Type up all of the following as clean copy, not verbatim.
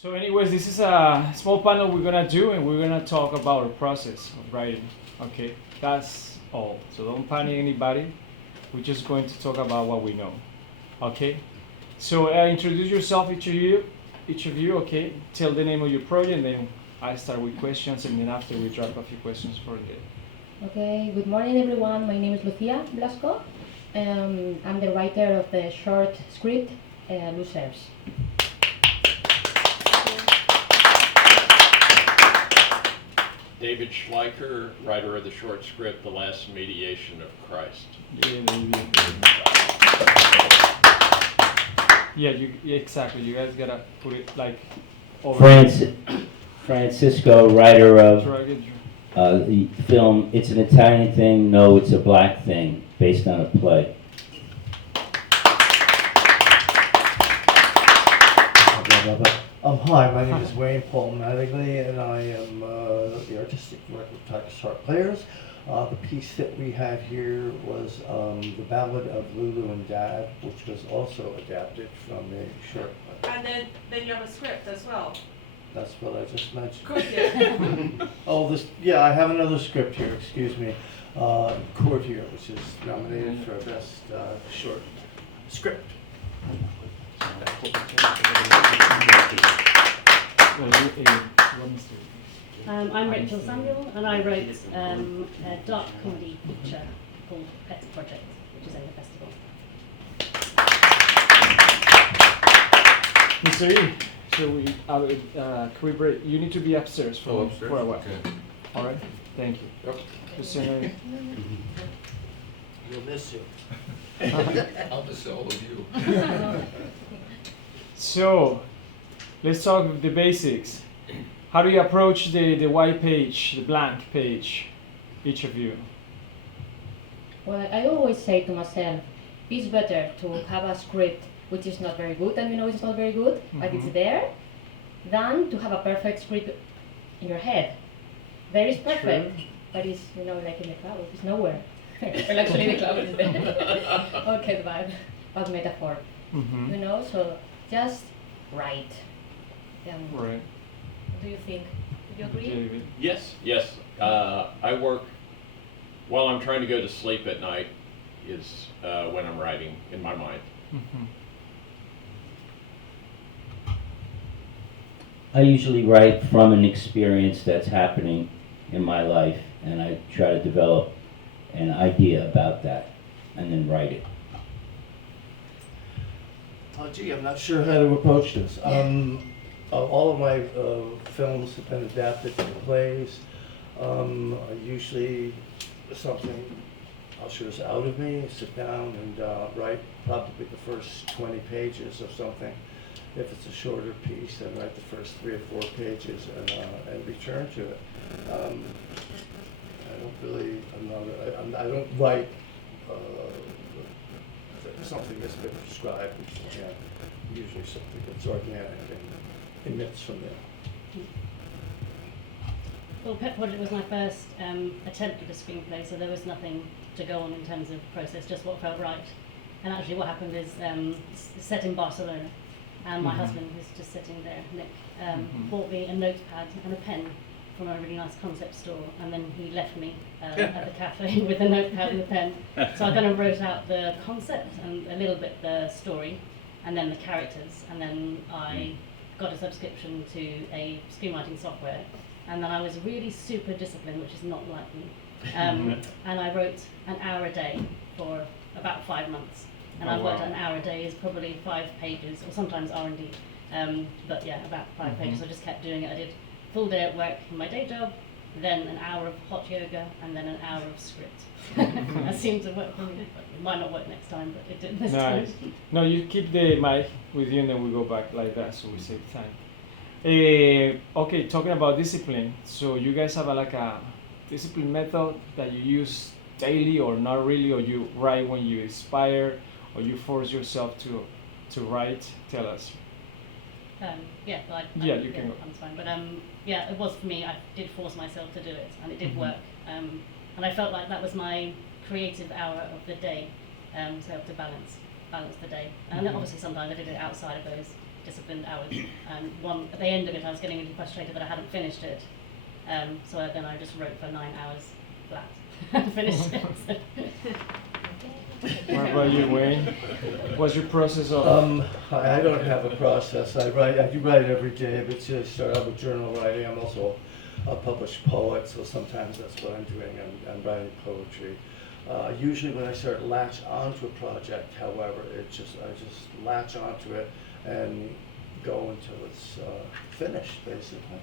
So anyways, this is a small panel we're gonna do, and we're gonna talk about our process of writing. Okay, that's all. So don't panic anybody. We're just going to talk about what we know. Okay. So introduce yourself, each of you. Each of you. Okay. Tell the name of your project, and then I start with questions, and then after we drop a few questions for the. Okay. Good morning, everyone. My name is Lucía Blasco. I'm the writer of the short script, Losers. David Schleicher, writer of the short script, The Last Mediation of Christ. Yeah, exactly. You guys gotta put it like over. Francisco, writer of Drug- the film It's an Italian Thing, No, It's a Black Thing, based on a play. Hi, my name is Wayne Paul Mattingly, and I am the artistic director of Titus Heart Players. The piece that we had here was the Ballad of Lulu and Dad, which was also adapted from a short play. And then you have a script as well. That's what I just mentioned. Kourtier. I have another script here, excuse me. Kourtier, which is nominated for Best Short Script. I'm Rachel Samuel, and I wrote a dark comedy picture called Pet Project, which is in the festival. Mr. E, so can we break? You need to be upstairs for a while. Okay. All right. Thank you. Yep. Just so you know. We'll miss you. I'll miss all of you. So, let's talk the basics. How do you approach the white page, the blank page, each of you? Well, I always say to myself, it's better to have a script which is not very good, and you know it's not very good, but it's there, than to have a perfect script in your head. There is perfect, but it's, like in the cloud, it's nowhere. Well, actually the cloud is there. Okay, bad metaphor. So just write. Right. What do you think? Do you agree? David. Yes. I work while I'm trying to go to sleep at night is when I'm writing in my mind. I usually write from an experience that's happening in my life, and I try to develop an idea about that, and then write it. I'm not sure how to approach this. All of my films have been adapted to plays. Usually something ushers out of me, sit down and write probably the first 20 pages of something. If it's a shorter piece, then write the first 3 or 4 pages and return to it. I don't write something that's been prescribed beforehand. Usually something that's organic and emits from there. Well, Pet Project was my first attempt at a screenplay, so there was nothing to go on in terms of process, just what felt right. And actually what happened is it's set in Barcelona, and my husband, who's just sitting there, Nick, bought me a notepad and a pen from a really nice concept store, and then he left me at the cafe with a notepad and a pen. So I kind of wrote out the concept and a little bit the story, and then the characters, and then I got a subscription to a screenwriting software, and then I was really super disciplined, which is not like me. And I wrote an hour a day for about 5 months, and I've worked an hour a day is probably 5 pages, or sometimes R&D, but yeah, about 5 pages. I just kept doing it. I did full day at work in my day job, then an hour of hot yoga, and then an hour of script. That seemed to work for me. It might not work next time, but it did this time. No, you keep the mic with you, and then we go back like that, so we save time. Okay, talking about discipline. So you guys have a discipline method that you use daily, or not really, or you write when you inspire, or you force yourself to write? Tell us. You can go. That's fine. But it was for me. I did force myself to do it, and it did work. And I felt like that was my creative hour of the day, to help to balance the day. And then obviously sometimes I did it outside of those disciplined hours. And at the end of it, I was getting really frustrated that I hadn't finished it. So then I just wrote for 9 hours flat and finished it. What about you, Wayne? What's your process of? I don't have a process. I do write every day, but to start out with journal writing. I'm also a published poet, so sometimes that's what I'm doing. I'm writing poetry. Usually when I start latch onto a project, however, I just latch onto it and go until it's finished, basically.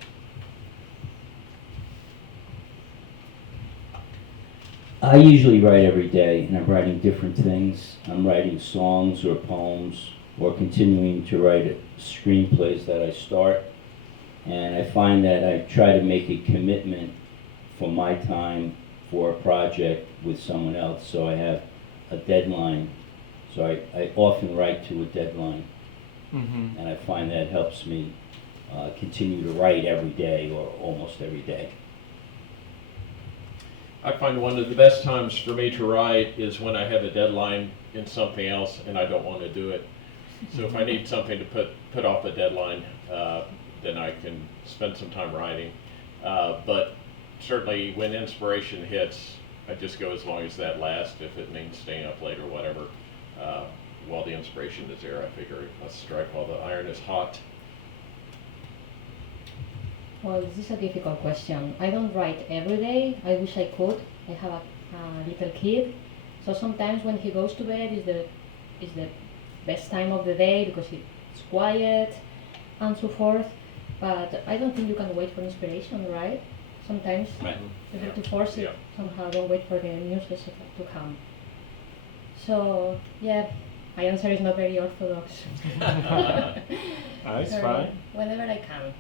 I usually write every day, and I'm writing different things. I'm writing songs or poems, or continuing to write screenplays that I start. And I find that I try to make a commitment for my time for a project with someone else, so I have a deadline. So I often write to a deadline, Mm-hmm. and I find that helps me continue to write every day or almost every day. I find one of the best times for me to write is when I have a deadline in something else and I don't want to do it. So if I need something to put off a deadline, then I can spend some time writing. But certainly when inspiration hits, I just go as long as that lasts. If it means staying up late or whatever, while the inspiration is there, I figure let's strike while the iron is hot. Well, this is a difficult question. I don't write every day. I wish I could. I have a little kid, so sometimes when he goes to bed is the best time of the day because it's quiet and so forth. But I don't think you can wait for inspiration, right? Sometimes Right. you have to force it Yeah. somehow. Don't wait for the news to come. So yeah, my answer is not very orthodox. It's Sorry. fine. Whenever I can.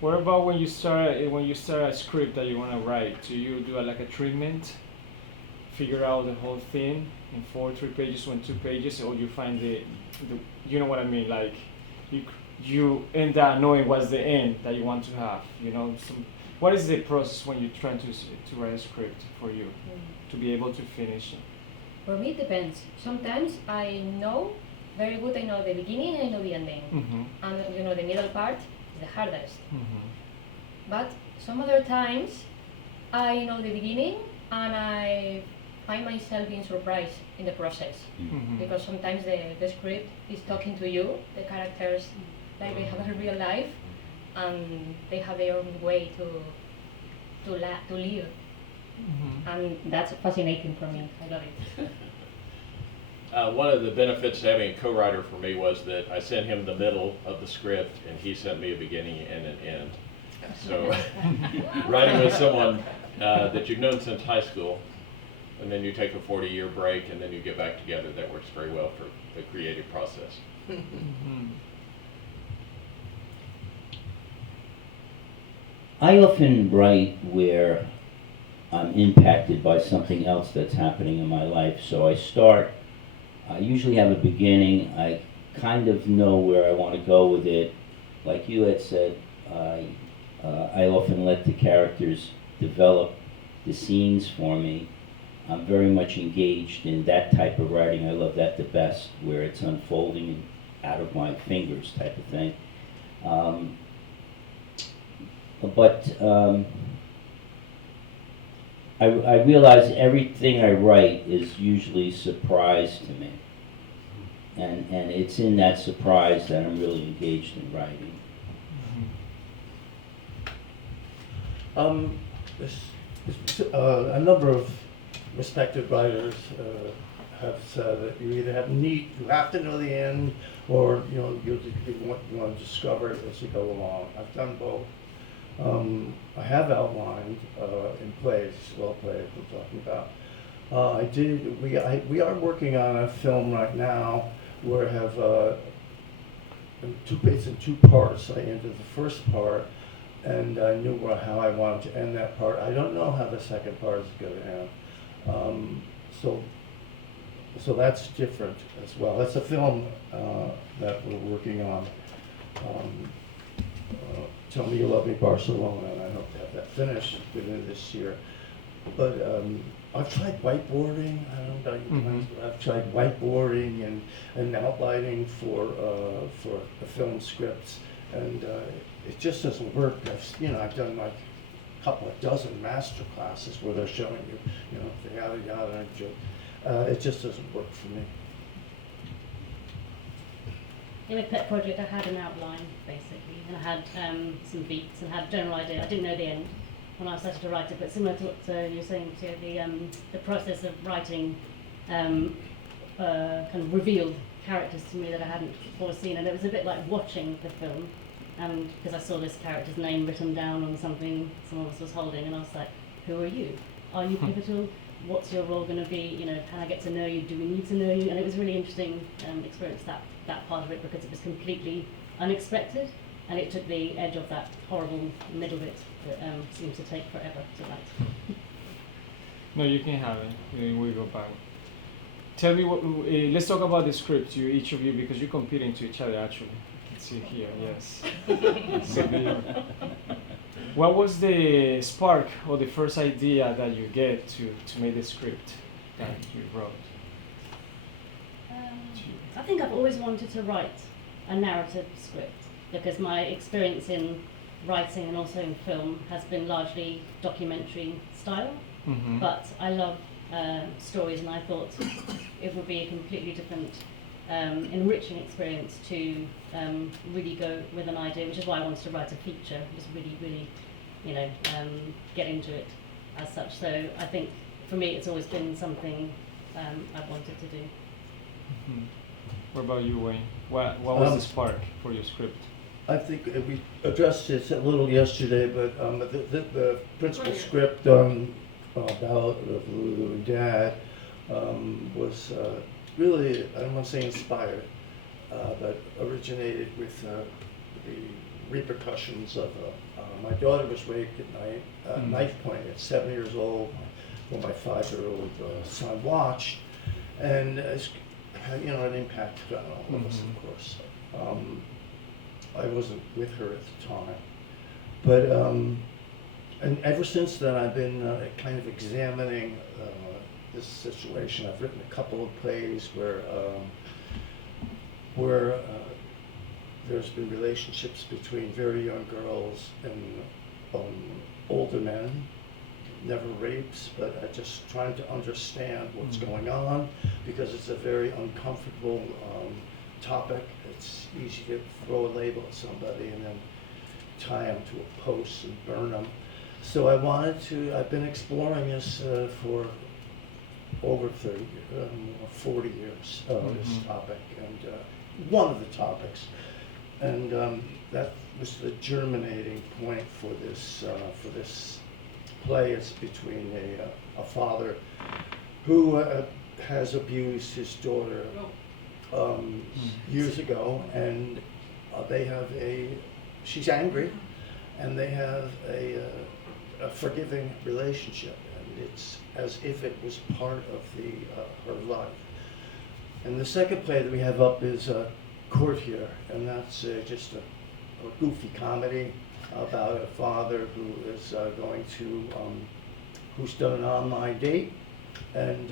What about when you start a script that you want to write? Do you do like a treatment, figure out the whole thing in 4, 3 pages, 1, 2 pages, or you find the you know what I mean? Like you end up knowing what's the end that you want to have. You know, what is the process when you're trying to write a script for you to be able to finish it? For me, it depends. Sometimes I know very good. I know the beginning. I know the ending, Mm-hmm. and the middle part is the hardest. Mm-hmm. But some other times, I know the beginning, and I find myself being surprised in the process Mm-hmm. because sometimes the script is talking to you. The characters, like they have a real life, and they have their own way to live, Mm-hmm. and that's fascinating for me. I love it. One of the benefits to having a co-writer for me was that I sent him the middle of the script and he sent me a beginning and an end. So writing with someone that you've known since high school, and then you take a 40-year break and then you get back together, that works very well for the creative process. Mm-hmm. I often write where I'm impacted by something else that's happening in my life. So I usually have a beginning. I kind of know where I want to go with it. Like you had said, I often let the characters develop the scenes for me. I'm very much engaged in that type of writing. I love that the best, where it's unfolding out of my fingers type of thing. I realize everything I write is usually a surprise to me. And it's in that surprise that I'm really engaged in writing. A number of respected writers have said that you either have to know the end, or you want to discover it as you go along. I've done both. I have outlined in plays, well plays we're talking about. We are working on a film right now where I have it's in 2 parts. I ended the first part, and I knew how I wanted to end that part. I don't know how the second part is going to end. So that's different as well. It's a film that we're working on. Tell Me You Love Me, Barcelona, and I hope to have that finished within this year. But I've tried whiteboarding. I don't know about you guys, Mhm. but I've tried whiteboarding and outlining for the film scripts, and it just doesn't work. I've done like a couple of dozen master classes where they're showing you, the yada yada. It just doesn't work for me. In my pet project, I had an outline basically, and I had some beats and had a general idea. I didn't know the end when I started to write it, but similar to what you were saying, to the process of writing kind of revealed characters to me that I hadn't foreseen, and it was a bit like watching the film, because I saw this character's name written down on something someone else was holding, and I was like, who are you? Are you pivotal? What's your role going to be? Can I get to know you? Do we need to know you? And it was really interesting experience that part of it, because it was completely unexpected, and it took the edge of that horrible middle bit that seems to take forever to write. No, you can have it. We go back. Tell me what. Let's talk about the script. Each of you, because you're competing to each other. Actually, you can see here. Yes. What was the spark or the first idea that you get to make the script that you wrote? I think I've always wanted to write a narrative script, because my experience in writing and also in film has been largely documentary style. Mm-hmm. But I love stories, and I thought it would be a completely different, enriching experience to really go with an idea, which is why I wanted to write a feature, just really, get into it as such. So I think for me it's always been something I've wanted to do. Mm-hmm. What about you, Wayne? What was the spark for your script? I think we addressed this a little yesterday, but the principal script, Ballad of Lulu and Dad, was really, I don't want to say inspired, but originated with the repercussions of my daughter was raped at knife point at 7 years old, when my 5-year-old son watched, and had an impact on all of us, of course. I wasn't with her at the time, but and ever since then I've been kind of examining this situation. I've written a couple of plays where there's been relationships between very young girls and older men. Never rapes, but just trying to understand what's going on, because it's a very uncomfortable topic. It's easy to throw a label at somebody and then tie them to a post and burn them. So I've been exploring this for over 40 years, this topic, and one of the topics. And that was the germinating point for this play. Is between a father who has abused his daughter years ago, and she's angry, and they have a forgiving relationship, and it's as if it was part of her life. And the second play that we have up is Kourtier, and that's just a goofy comedy about a father who is who's done an online date, and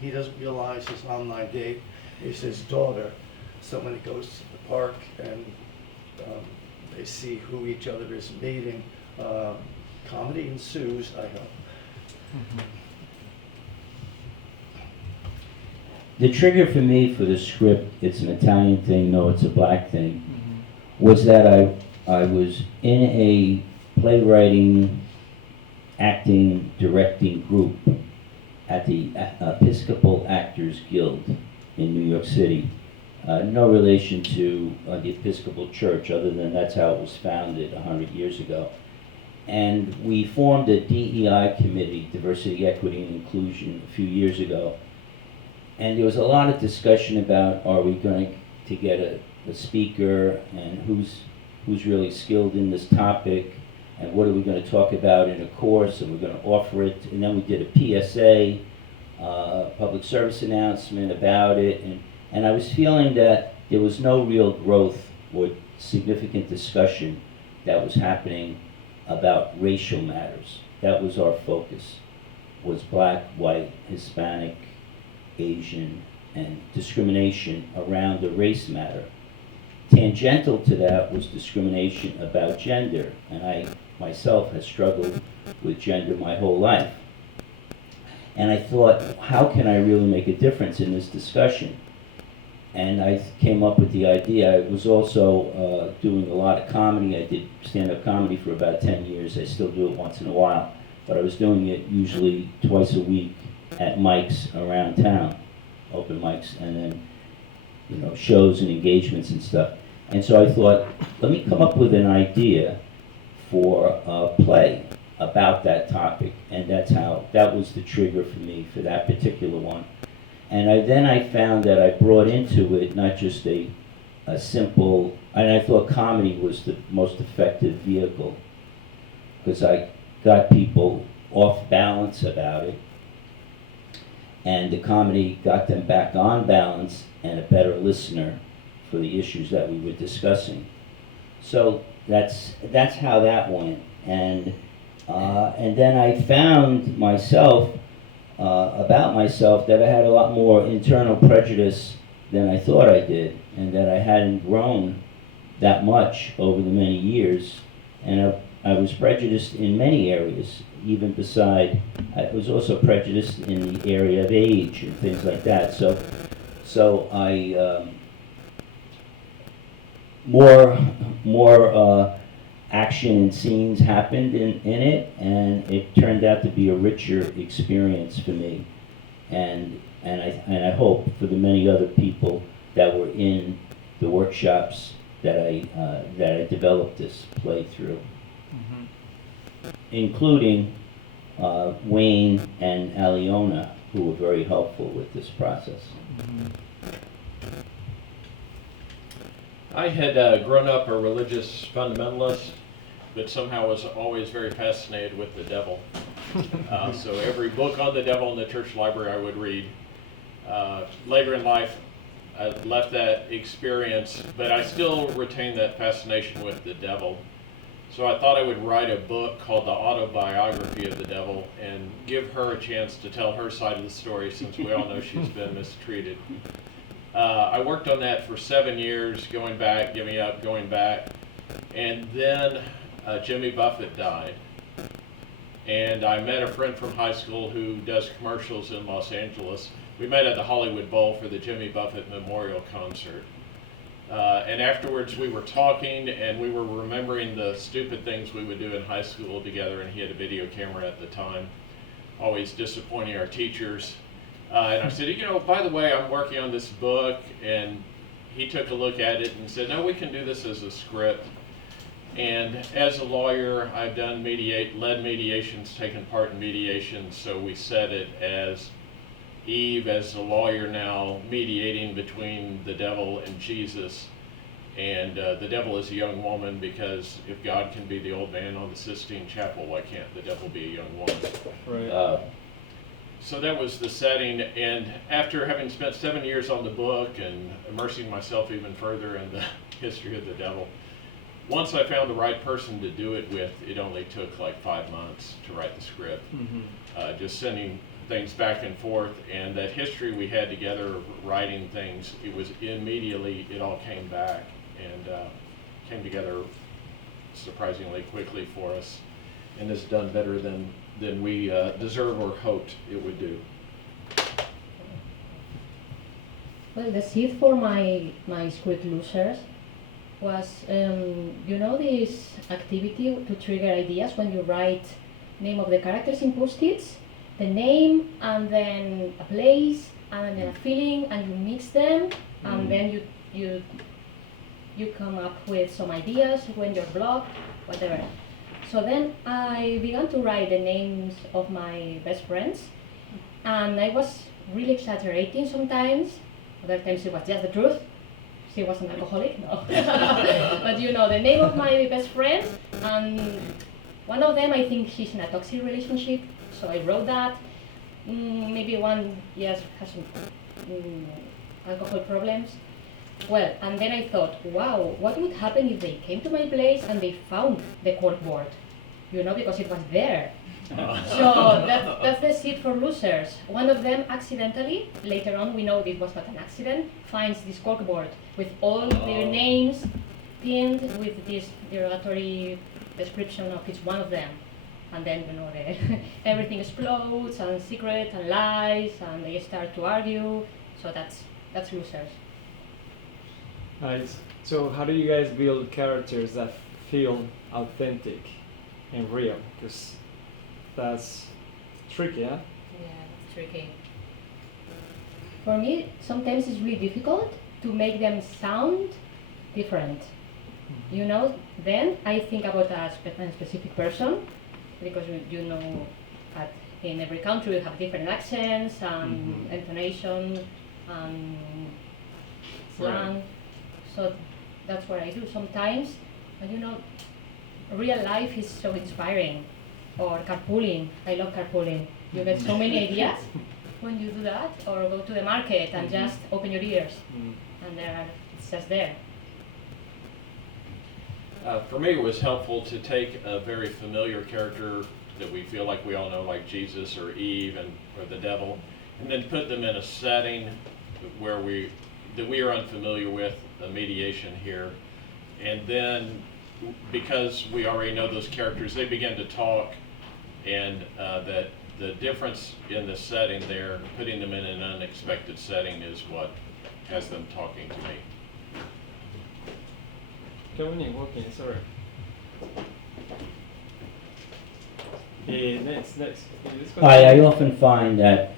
he doesn't realize his online date is his daughter. So when he goes to the park and they see who each other is meeting, comedy ensues, I hope. The trigger for me for the script, it's an Italian thing, no, it's a black thing, was that I was in a playwriting, acting, directing group at the Episcopal Actors Guild in New York City. No relation to the Episcopal Church, other than that's how it was founded 100 years ago. And we formed a DEI committee, Diversity, Equity, and Inclusion, a few years ago. And there was a lot of discussion about, are we going to get a speaker, and who's really skilled in this topic, and what are we going to talk about in a course, and we're going to offer it. And then we did a PSA, public service announcement about it, and I was feeling that there was no real growth or significant discussion that was happening about racial matters. That was our focus. was black, white, Hispanic, Asian, and discrimination around the race matter. Tangential to that was discrimination about gender, and I myself had struggled with gender my whole life. And I thought, how can I really make a difference in this discussion? And I came up with the idea. I was also doing a lot of comedy. I did stand-up comedy for about 10 years. I still do it once in a while. But I was doing it usually twice a week at mics around town, open mics, and then, you know, shows and engagements and stuff. And so I thought, let me come up with an idea for a play about that topic. And that was the trigger for me for that particular one. And then I found that I brought into it not just a simple, and I thought comedy was the most effective vehicle, because I got people off balance about it, and the comedy got them back on balance and a better listener for the issues that we were discussing. So that's how that went. And then I found myself, about myself, that I had a lot more internal prejudice than I thought I did, and that I hadn't grown that much over the many years. And I was prejudiced in many areas, even beside, I was also prejudiced in the area of age and things like that. So I, more action and scenes happened in it, and it turned out to be a richer experience for me, and I hope for the many other people that were in the workshops that I developed this play through, including Wayne and Aliona, who were very helpful with this process. I had grown up a religious fundamentalist, but somehow was always very fascinated with the devil. So every book on the devil in the church library I would read. Later in life, I left that experience, but I still retained that fascination with the devil. So I thought I would write a book called The Autobiography of the Devil and give her a chance to tell her side of the story, since we all know she's been mistreated. I worked on that for 7 years, going back, giving up, going back. And then Jimmy Buffett died. And I met a friend from high school who does commercials in Los Angeles. We met at the Hollywood Bowl for the Jimmy Buffett Memorial Concert. And afterwards we were talking, and we were remembering the stupid things we would do in high school together, and he had a video camera at the time, always disappointing our teachers. And I said, you know, by the way, I'm working on this book, and he took a look at it and said, no, we can do this as a script. And as a lawyer, I've done led mediations, taken part in mediations, so we set it as Eve as a lawyer now mediating between the devil and Jesus. And the devil is a young woman, because if God can be the old man on the Sistine Chapel, why can't the devil be a young woman? Right. So that was the setting, and after having spent 7 years on the book and immersing myself even further in the history of the devil, once I found the right person to do it with, it only took like 5 months to write the script. Just sending things back and forth, and that history we had together of writing things, it was immediately, it all came back and came together surprisingly quickly for us, and has done better than we deserve or hoped it would do. Well, the seed for my script losers was, you know, this activity to trigger ideas when you write name of the characters in post-its, the name and then a place and then a feeling, and you mix them, and then you come up with some ideas when you're blocked, whatever. So then I began to write the names of my best friends, and I was really exaggerating sometimes. Other times it was just the truth. She was an alcoholic, no. But you know, the name of my best friend, and one of them, I think she's in a toxic relationship, so I wrote that. Maybe one, yes, has some alcohol problems. Well, and then I thought, wow, what would happen if they came to my place and they found the cork board? because it was there. Uh, So that's the seat for losers. One of them accidentally, later on we know it was not an accident, finds this corkboard with all their names pinned with this derogatory description of each one of them. And then, everything explodes, and secrets and lies, and they start to argue. So that's losers. Nice. So how do you guys build characters that feel authentic and real? Because that's tricky, huh? Yeah, it's tricky. For me, sometimes it's really difficult to make them sound different. Then I think about a specific person, because that in every country we have different accents and intonation and slang. Right. So that's what I do sometimes. And real life is so inspiring. Or carpooling. I love carpooling. You get so many ideas when you do that. Or go to the market and just open your ears. And it's just there. For me, it was helpful to take a very familiar character that we feel like we all know, like Jesus or Eve or the devil, and then put them in a setting that we are unfamiliar with, a mediation here, and then because we already know those characters, they begin to talk, and that the difference in the setting there, putting them in an unexpected setting, is what has them talking to me. Okay, sorry. Next. I often find that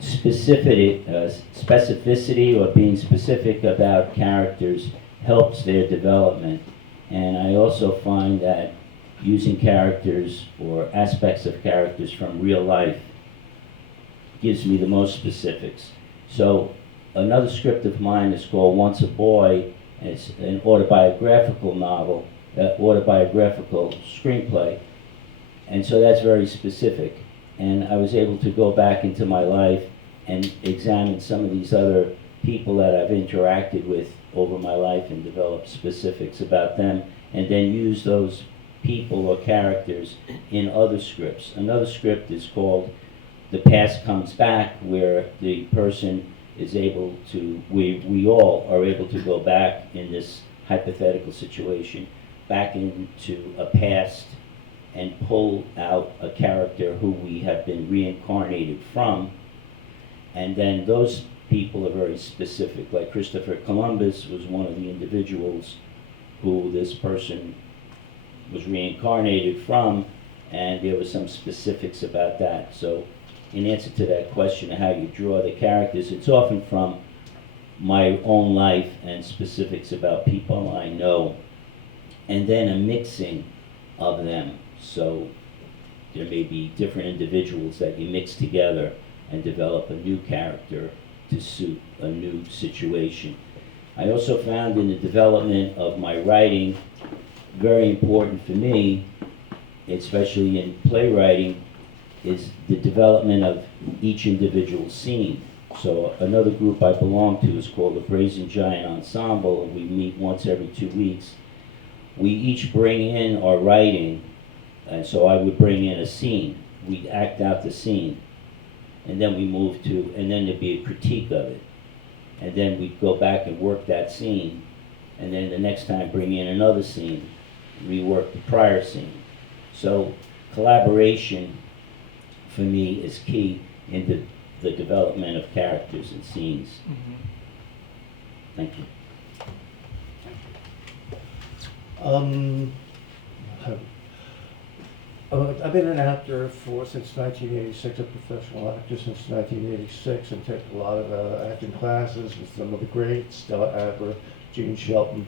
specificity or being specific about characters helps their development. And I also find that using characters or aspects of characters from real life gives me the most specifics. So another script of mine is called Once a Boy, and it's an autobiographical novel, autobiographical screenplay. And so that's very specific. And I was able to go back into my life and examine some of these other people that I've interacted with over my life and develop specifics about them, and then use those people or characters in other scripts. Another script is called The Past Comes Back, where the person is able to, we all are able to go back in this hypothetical situation, back into a past and pull out a character who we have been reincarnated from. And then those people are very specific. Like Christopher Columbus was one of the individuals who this person was reincarnated from, and there were some specifics about that. So in answer to that question of how you draw the characters, it's often from my own life and specifics about people I know, and then a mixing of them. So there may be different individuals that you mix together and develop a new character to suit a new situation. I also found in the development of my writing, very important for me, especially in playwriting, is the development of each individual scene. So another group I belong to is called the Brazen Giant Ensemble, and we meet once every 2 weeks. We each bring in our writing, and so I would bring in a scene. We'd act out the scene, and then we move to, and then there'd be a critique of it. And then we'd go back and work that scene, and then the next time bring in another scene, rework the prior scene. So collaboration for me is key in the development of characters and scenes. Thank you. I've been an actor since 1986, a professional actor since 1986, and took a lot of acting classes with some of the greats, Stella Adler, Gene Shelton.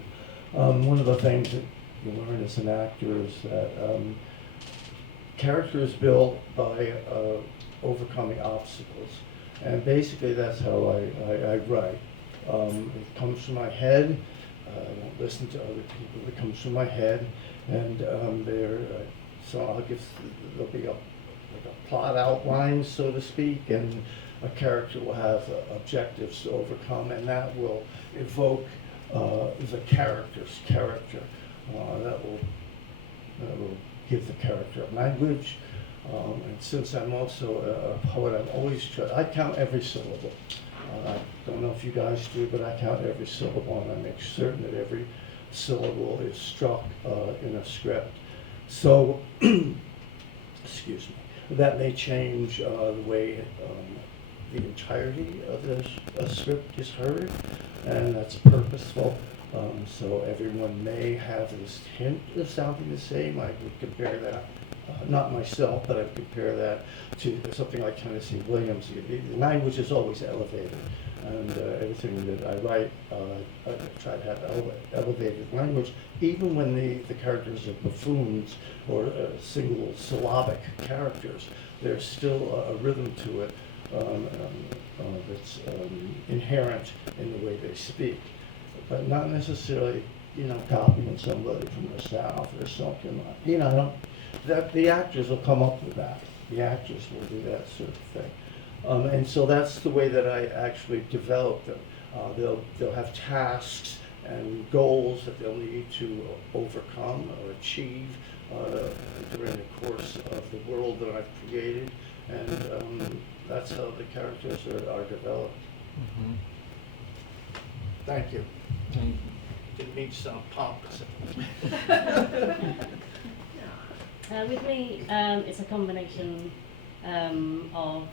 One of the things that you learn as an actor is that character is built by overcoming obstacles, and basically that's how I write. It comes from my head. I don't listen to other people. It comes from my head, and so there'll be like a plot outline, so to speak, and a character will have objectives to overcome, and that will evoke the character's character. That will give the character a language. And since I'm also a poet, I'm always I count every syllable. I don't know if you guys do, but I count every syllable, and I make certain that every syllable is struck in a script. So, excuse me, that may change the way the entirety of the script is heard, and that's purposeful. So everyone may have this hint of sounding the same. I would compare that, not myself, but I would compare that to something like Tennessee Williams. The language is always elevated, and everything that I write, I try to have elevated language, even when the characters are buffoons or single syllabic characters. There's still a rhythm to it that's inherent in the way they speak, but not necessarily, copying somebody from the South or something. That the actors will come up with that. The actors will do that sort of thing, and so that's the way that I actually develop them. They'll have tasks and goals that they'll need to overcome or achieve during the course of the world that I've created, and that's how the characters are developed. Mm-hmm. Thank you. Thank you. Didn't mean to sound pompous. With me, it's a combination of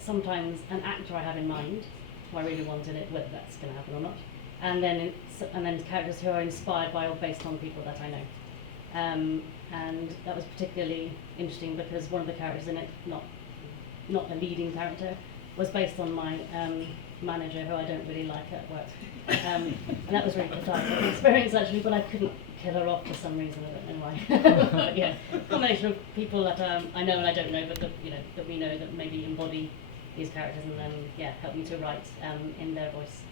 sometimes an actor I have in mind, who I really wanted it, whether that's going to happen or not, and then characters who are inspired by or based on people that I know. And that was particularly interesting because one of the characters in it, not the leading character, was based on my manager, who I don't really like at work. And that was really cathartic experience actually, but I couldn't kill her off for some reason. I don't know why. But yeah, a combination of people that I know and I don't know, but that we know that maybe embody these characters, and then help me to write in their voice.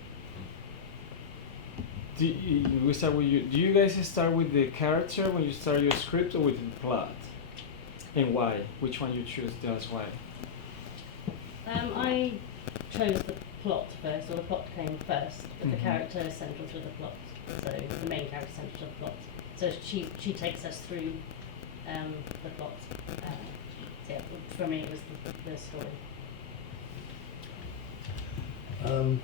We start with you. Do you guys start with the character when you start your script, or with the plot? And why? Which one you choose? That's why. I chose the plot first, or the plot came first, but the Mhm. character is central to the plot. So the main character is central to the plot. So she takes us through the plot. So yeah, for me it was the story.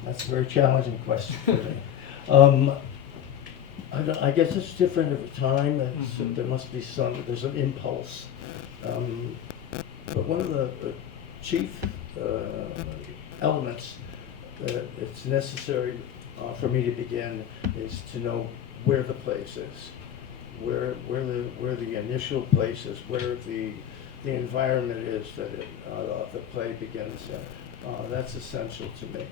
That's a very challenging question for me. I guess it's different every time. Mhm. There must be there's an impulse. But one of the chief elements that it's necessary for me to begin is to know where the place is, where the initial place is, where the environment is that the play begins in. That's essential to me,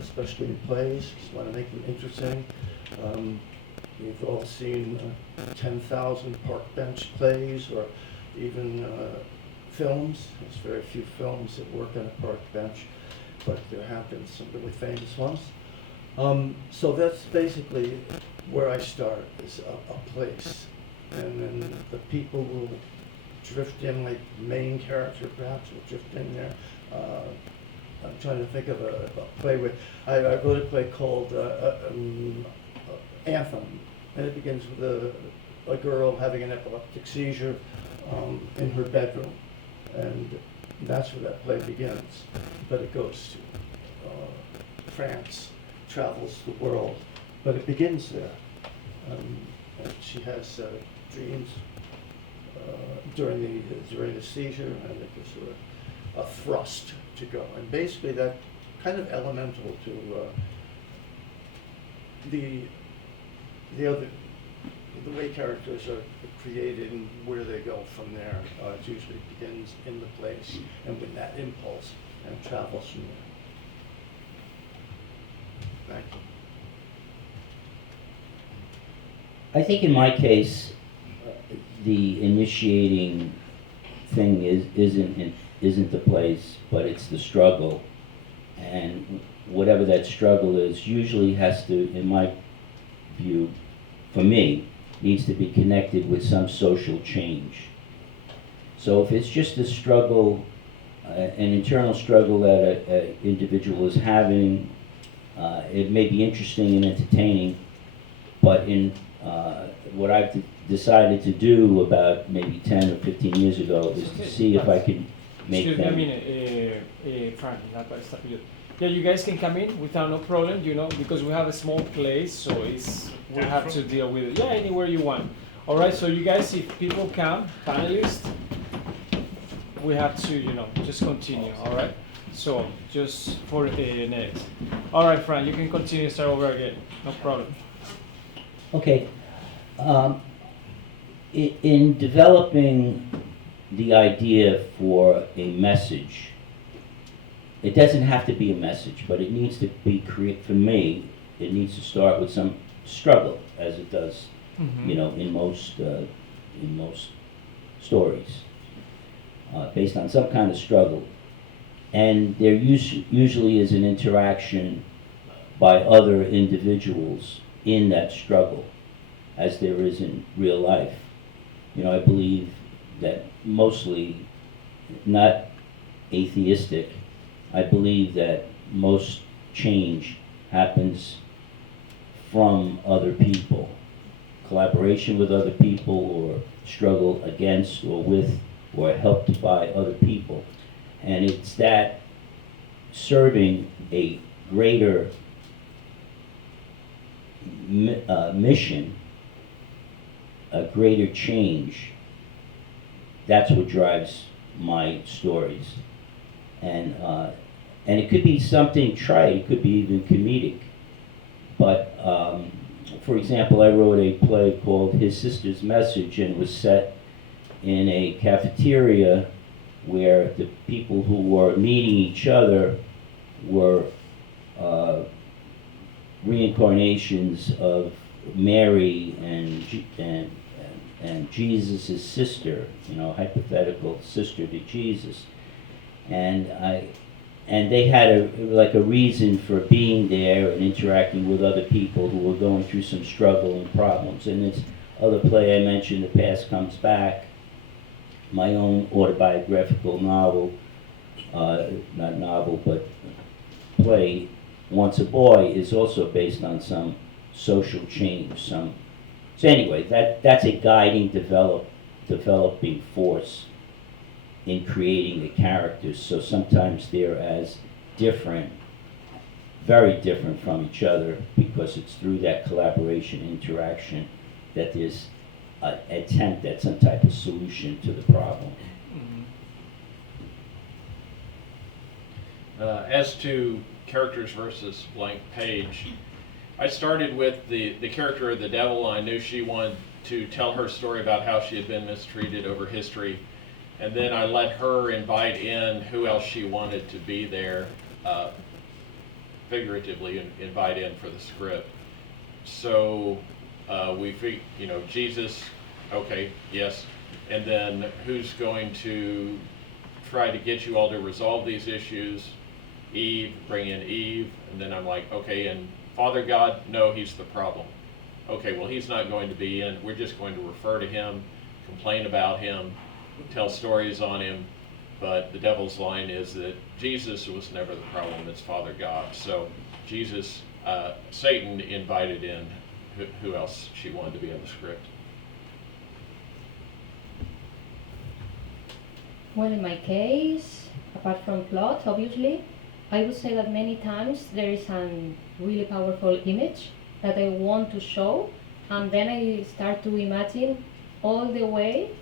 especially in plays. Just want to make them interesting. We've all seen 10,000 park bench plays, or even films. There's very few films that work on a park bench, but there have been some really famous ones. So that's basically where I start, is a place. And then the people will drift in, like the main character perhaps will drift in there. I'm trying to think of a play with, I wrote a play called Anthem, and it begins with a girl having an epileptic seizure in her bedroom, and that's where that play begins. But it goes to France, travels the world, but it begins there. And she has dreams during the seizure, and it gives her a thrust to go. And basically that kind of elemental to the way characters are created and where they go from there. It usually begins in the place and with that impulse and travels from there. Thank you. I think in my case, the initiating thing isn't the place, but it's the struggle. And whatever that struggle is, usually has to, in my view, for me, needs to be connected with some social change. So if it's just a struggle, an internal struggle that an individual is having, it may be interesting and entertaining, but in what I've decided to do about maybe 10 or 15 years ago is to see if I can make Excuse me a them. minute, Fran, stop you. Yeah, you guys can come in without no problem, because we have a small place, so we'll have to deal with it. Yeah, anywhere you want. All right, so you guys, if people come, panelists, we have to, just continue, all right? So, just for the next. All right, Fran, you can continue, start over again, no problem. Okay. In developing the idea for a message, it doesn't have to be a message, but it needs to be for me, it needs to start with some struggle, as it does, in most stories, based on some kind of struggle. And there usually is an interaction by other individuals in that struggle, as there is in real life. I believe that mostly, not atheistic, I believe that most change happens from other people, collaboration with other people, or struggle against or with or helped by other people. And it's that serving a greater mission, a greater change, that's what drives my stories. And it could be something trite, it could be even comedic. But for example, I wrote a play called His Sister's Message, and it was set in a cafeteria where the people who were meeting each other were reincarnations of Mary and Jesus' sister, hypothetical sister to Jesus. And they had a reason for being there and interacting with other people who were going through some struggle and problems. And this other play I mentioned, The Past Comes Back, my own autobiographical novel, not novel, but play, Once a Boy, is also based on some social change. So anyway, that's a guiding, developing force in creating the characters. So sometimes they're as different, very different from each other, because it's through that collaboration, interaction, that there's an attempt at some type of solution to the problem. As to characters versus blank page, I started with the character of the devil. I knew she wanted to tell her story about how she had been mistreated over history, and then I let her invite in who else she wanted to be there, figuratively invite in for the script. So Jesus, okay, yes, and then who's going to try to get you all to resolve these issues? Eve, bring in Eve, and then I'm like, okay, and Father God, no, he's the problem. Okay, well, he's not going to be in. We're just going to refer to him, complain about him, tell stories on him, but the devil's line is that Jesus was never the problem, it's Father God. So Jesus, Satan invited in who else she wanted to be in the script. Well, in my case, apart from plot, obviously, I would say that many times there is a really powerful image that I want to show, and then I start to imagine all the way,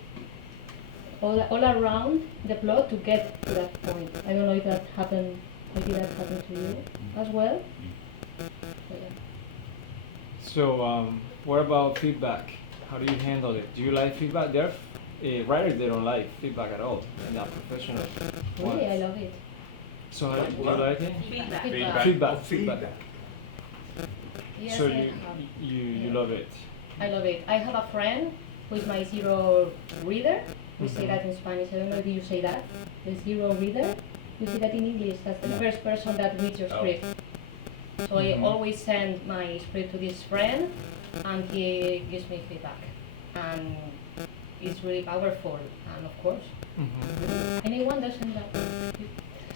all around the plot to get to that point. I don't know if that happened, maybe that happened to you as well. So, what about feedback? How do you handle it? Do you like feedback? There are writers, they don't like feedback at all, and not professional. Really, I love it. So, do you like it? Feedback. Feedback. Yes, So I you love it. I love it. I have a friend who is my zero reader. We say that in Spanish. I don't know if you say that. The zero reader. You say that in English. That's the first person that reads your script. So I always send my script to this friend, and he gives me feedback. And it's really powerful. And of course, anyone doesn't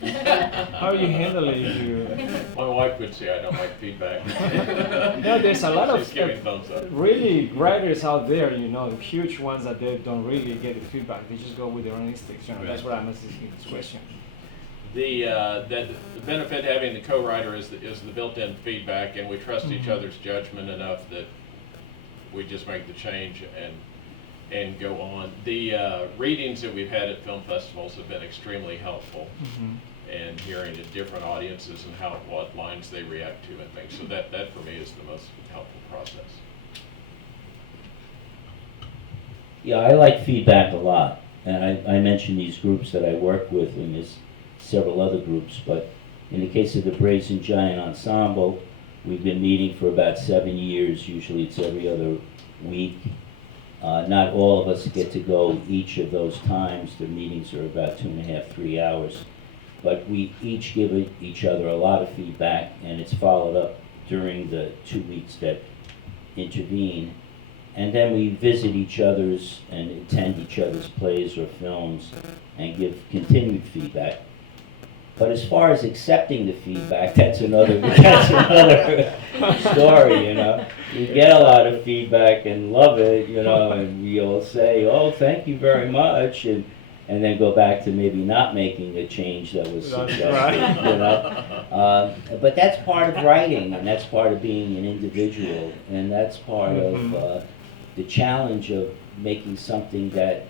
How are you handling it? My wife would say I don't like feedback. No, there's a lot of She's giving thumbs up. really writers out there, huge ones that they don't really get the feedback. They just go with their own instincts. That's what I'm asking this question. The benefit of having the co-writer is the built-in feedback, and we trust each other's judgment enough that we just make the change and go on. The readings that we've had at film festivals have been extremely helpful, and hearing at different audiences and what lines they react to and things. So that for me is the most helpful process. Yeah, I like feedback a lot, and I mentioned these groups that I work with, and there's several other groups, but in the case of the Brazen Giant Ensemble, we've been meeting for about 7 years. Usually it's every other week. Not all of us get to go each of those times. The meetings are about 2.5, 3 hours. But we each give each other a lot of feedback, and it's followed up during the 2 weeks that intervene. And then we visit each other's and attend each other's plays or films and give continued feedback. But as far as accepting the feedback, that's another story, You get a lot of feedback and love it, and we'll say, oh, thank you very much, and then go back to maybe not making a change that was suggested, But that's part of writing, and that's part of being an individual, and that's part of the challenge of making something that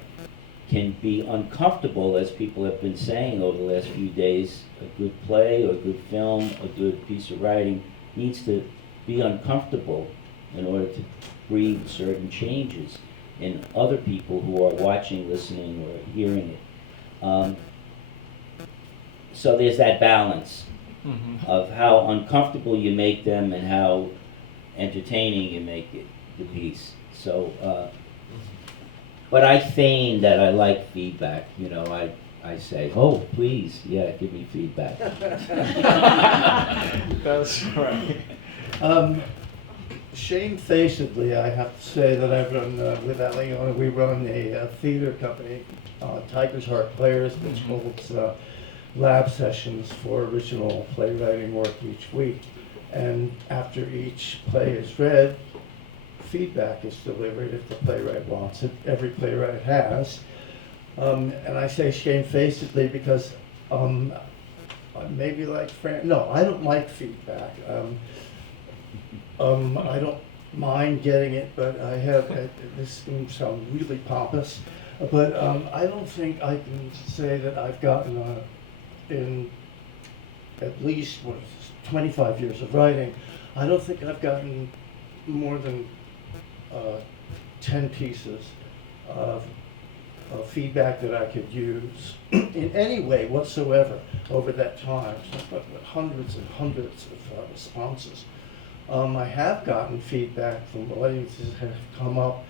can be uncomfortable, as people have been saying over the last few days. A good play or a good film, a good piece of writing needs to be uncomfortable in order to breed certain changes in other people who are watching, listening, or hearing it. So there's that balance of how uncomfortable you make them and how entertaining you make it, the piece. So, but I feign that I like feedback. I say, oh, please, yeah, give me feedback. That's right. Shamefacedly, I have to say that I've run, with Aliona, we run a theater company, Tiger's Heart Players, which holds lab sessions for original playwriting work each week. And after each play is read, feedback is delivered if the playwright wants it. Every playwright has. And I say shamefacedly because maybe like Fran, no, I don't like feedback. I don't mind getting it, but I have, this is going to sound really pompous, but I don't think I can say that I've gotten, in at least 25 years of writing, I don't think I've gotten more than 10 pieces of feedback that I could use in any way whatsoever over that time. So I've got hundreds and hundreds of responses. I have gotten feedback from audiences that have come up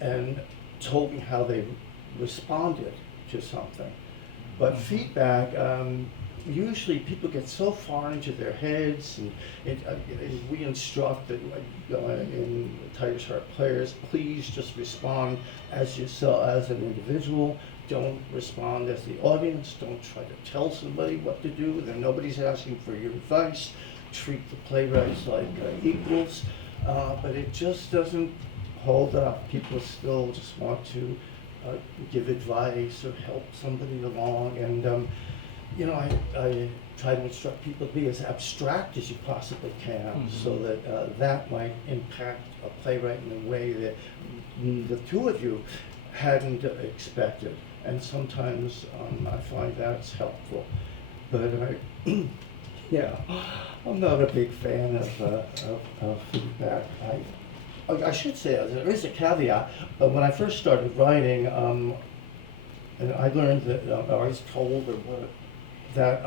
and told me how they responded to something. But feedback, usually people get so far into their heads, and we instruct that in Tiger's Heart Players, please just respond as yourself, as an individual. Don't respond as the audience. Don't try to tell somebody what to do. Nobody's asking for your advice. Treat the playwrights like equals, but it just doesn't hold up. People still just want to give advice or help somebody along, and I try to instruct people to be as abstract as you possibly can, so that that might impact a playwright in a way that the two of you hadn't expected. And sometimes I find that's helpful. But yeah, I'm not a big fan of feedback. I should say there is a caveat. When I first started writing, and I learned that I was told that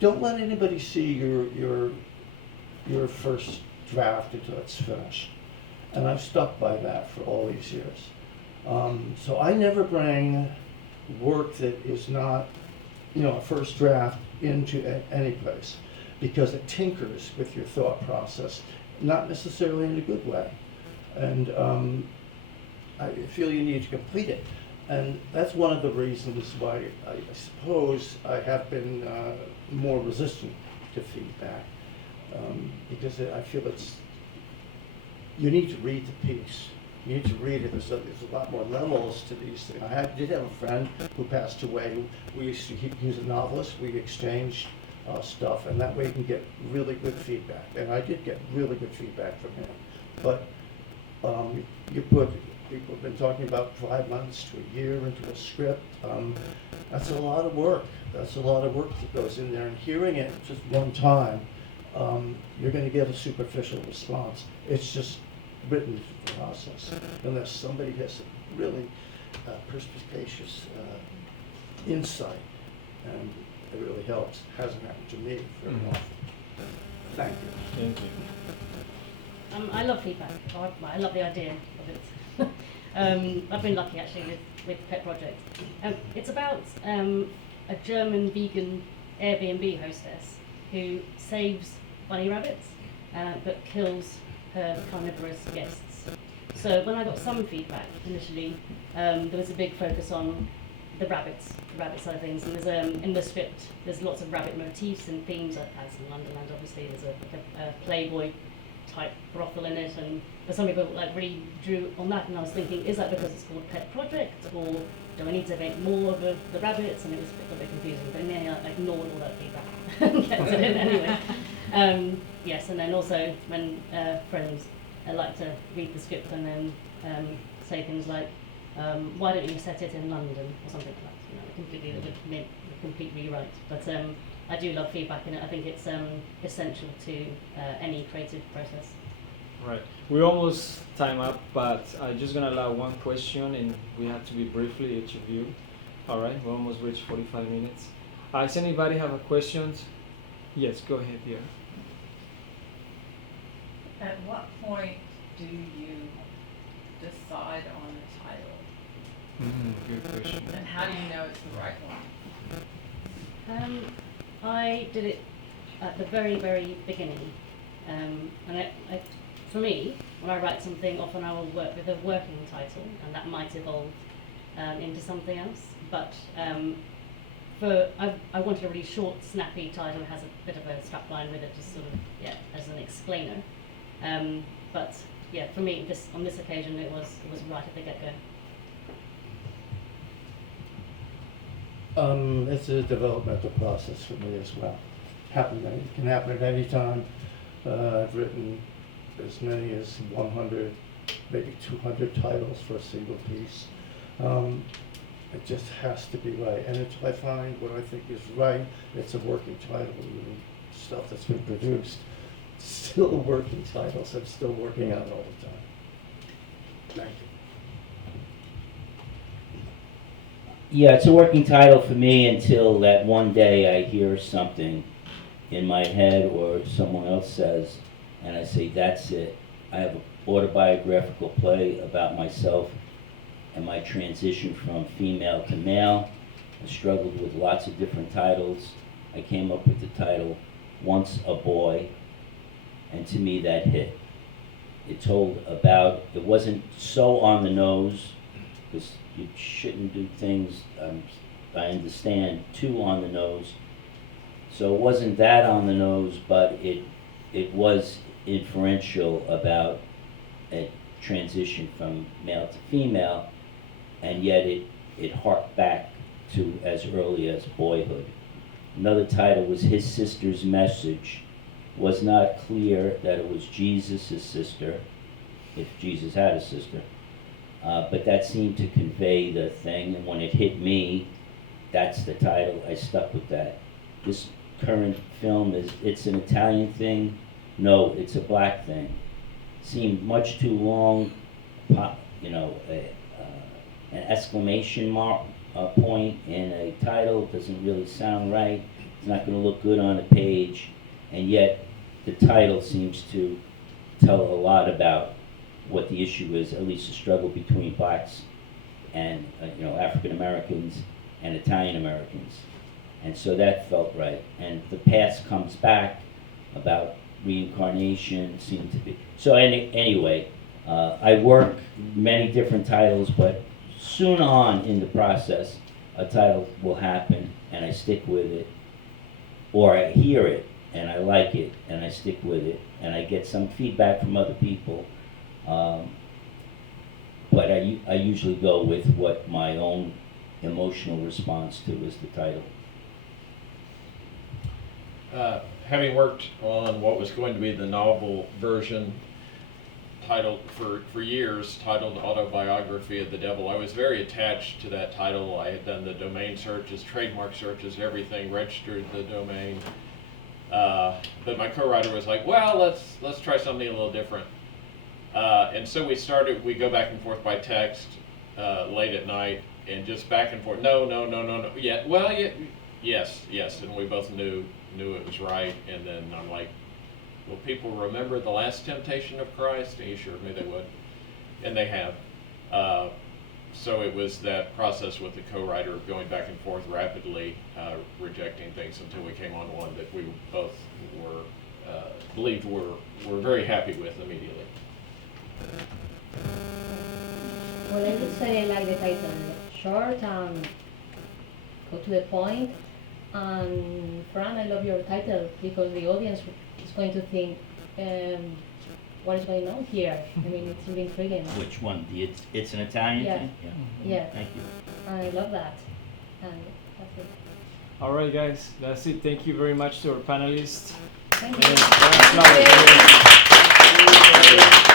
don't let anybody see your first draft until it's finished. And I've stuck by that for all these years. So I never bring work that is not, a first draft into any place, because it tinkers with your thought process, not necessarily in a good way. And I feel you need to complete it. And that's one of the reasons why I suppose I have been more resistant to feedback, because I feel you need to read the piece. You need to read it. There's a lot more levels to these things. Did have a friend who passed away. He was a novelist. We exchanged stuff, and that way you can get really good feedback. And I did get really good feedback from him. But people have been talking about 5 months to a year into a script. That's a lot of work. That's a lot of work that goes in there. And hearing it just one time, you're going to get a superficial response. It's just written process, unless somebody has a really perspicacious insight, and it really helps. It hasn't happened to me very often. Thank you. Thank you. I love feedback. I love the idea of it. I've been lucky actually with Pet Project. It's about a German vegan Airbnb hostess who saves bunny rabbits but kills her carnivorous guests. So when I got some feedback initially, there was a big focus on the rabbit side of things, and there's in the script there's lots of rabbit motifs and themes, as in Londonland obviously. There's a Playboy type brothel in it, and for some people like really drew on that, and I was thinking, is that because it's called Pet Project, or do I need to make more of the rabbits? And it was a bit confusing, but in the end I ignored all that feedback and kept it in anyway. Yes, and then also when friends like to read the script and then say things like, why don't you set it in London, or something like that. You know, completely a complete rewrite. But I do love feedback in it. I think it's essential to any creative process. Right. We're almost time up, but I'm just gonna allow one question, and we have to be briefly each of you. All right. We almost reached 45 minutes. Does anybody have a question? Yes. Go ahead, here. At what point do you decide on the title? Good question. And how do you know it's the right one? I did it at the very, very beginning. And for me, when I write something, often I will work with a working title, and that might evolve into something else. But I wanted a really short, snappy title that has a bit of a strapline with it, just sort of, as an explainer. But yeah, for me, on this occasion, it was right at the get-go. It's a developmental process for me as well. It can happen at any time. I've written as many as 100, maybe 200 titles for a single piece. It just has to be right. And until I find what I think is right, it's a working title. Even stuff that's been produced, still working titles. I'm still working on it all the time. Thank you. Yeah, it's a working title for me until that one day I hear something in my head or someone else says, and I say, that's it. I have an autobiographical play about myself and my transition from female to male. I struggled with lots of different titles. I came up with the title, Once a Boy, and to me that hit. It told about, it wasn't so on the nose, because you shouldn't do things, I understand, too on the nose. So it wasn't that on the nose, but it was inferential about a transition from male to female, and yet it harked back to as early as boyhood. Another title was His Sister's Message. Was not clear that it was Jesus' sister, if Jesus had a sister. But that seemed to convey the thing, and when it hit me, that's the title. I stuck with that. This current film it's an Italian thing. No, it's a black thing. Seemed much too long. An exclamation mark point in a title doesn't really sound right. It's not going to look good on a page, and yet the title seems to tell a lot about what the issue is, at least the struggle between blacks and African Americans and Italian Americans. And so that felt right. And the past comes back about reincarnation, seemed to be. So anyway, I work many different titles, but soon on in the process, a title will happen and I stick with it, or I hear it and I like it and I stick with it, and I get some feedback from other people. But I usually go with what my own emotional response to is the title. Having worked on what was going to be the novel version, titled for years, titled Autobiography of the Devil, I was very attached to that title. I had done the domain searches, trademark searches, everything, registered the domain. But my co-writer was like, well, let's try something a little different. And so we go back and forth by text late at night, and just back and forth, no, yeah, well, yeah, yes, and we both knew it was right. And then I'm like, will people remember the last temptation of Christ? And he assured me they would, and they have. So it was that process with the co-writer of going back and forth rapidly, rejecting things until we came on one that we both believed were very happy with immediately. Well, I would say I like the title short and go to the point. And Fran, I love your title because the audience is going to think, what is going on here? I mean, it's really intriguing. Which one? It's an Italian Yeah. thing? Yeah. Thank you. And I love that. And that's it. All right, guys, that's it. Thank you very much to our panelists. Thank And you. round of applause.